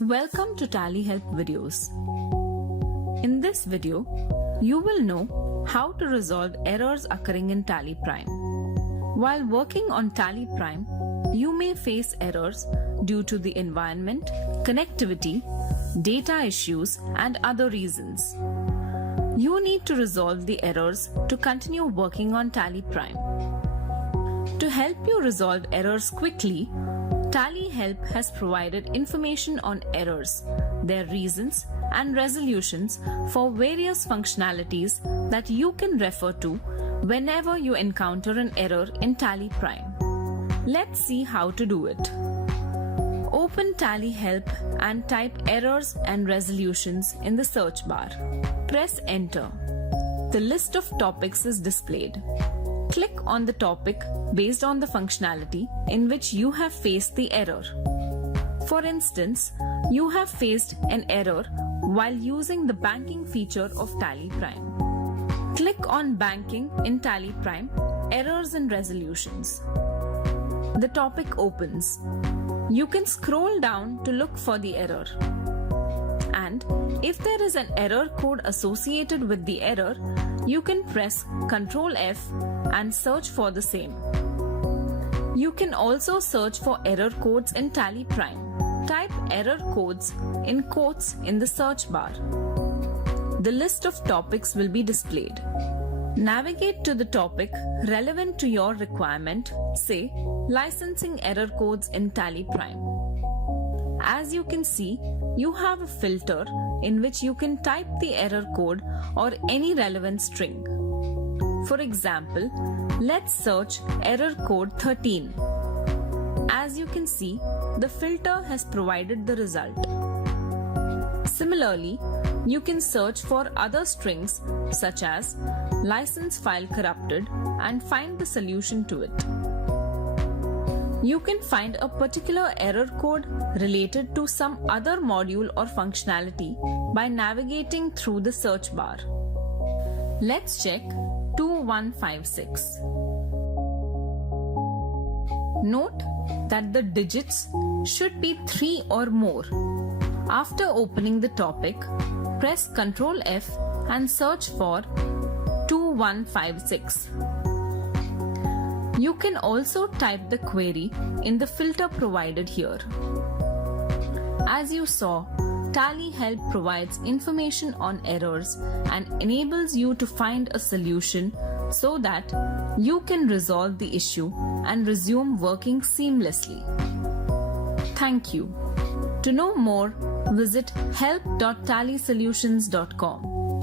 Welcome to TallyHelp videos. In this video, you will know how to resolve errors occurring in TallyPrime. While working on TallyPrime, you may face errors due to the environment, connectivity, data issues, and other reasons. You need to resolve the errors to continue working on TallyPrime. To help you resolve errors quickly, TallyHelp has provided information on errors, their reasons, and resolutions for various functionalities that you can refer to whenever you encounter an error in TallyPrime. Let's see how to do it. Open TallyHelp and type errors and resolutions in the search bar. Press enter. The list of topics is displayed. Click on the topic based on the functionality in which you have faced the error. For instance, you have faced an error while using the banking feature of TallyPrime. Click on Banking in TallyPrime, Errors and Resolutions. The topic opens. You can scroll down to look for the error. And if there is an error code associated with the error, you can press Ctrl F and search for the same. You can also search for error codes in TallyPrime. Type error codes in quotes in the search bar. The list of topics will be displayed. Navigate to the topic relevant to your requirement, say licensing error codes in TallyPrime. As you can see, you have a filter in which you can type the error code or any relevant string. For example, let's search error code 13. As you can see, the filter has provided the result. Similarly, you can search for other strings such as license file corrupted and find the solution to it. You can find a particular error code related to some other module or functionality by navigating through the search bar. Let's check 2156. Note that the digits should be 3 or more. After opening the topic, press Ctrl F and search for 2156. You can also type the query in the filter provided here. As you saw, TallyHelp provides information on errors and enables you to find a solution so that you can resolve the issue and resume working seamlessly. Thank you. To know more, visit help.tallysolutions.com.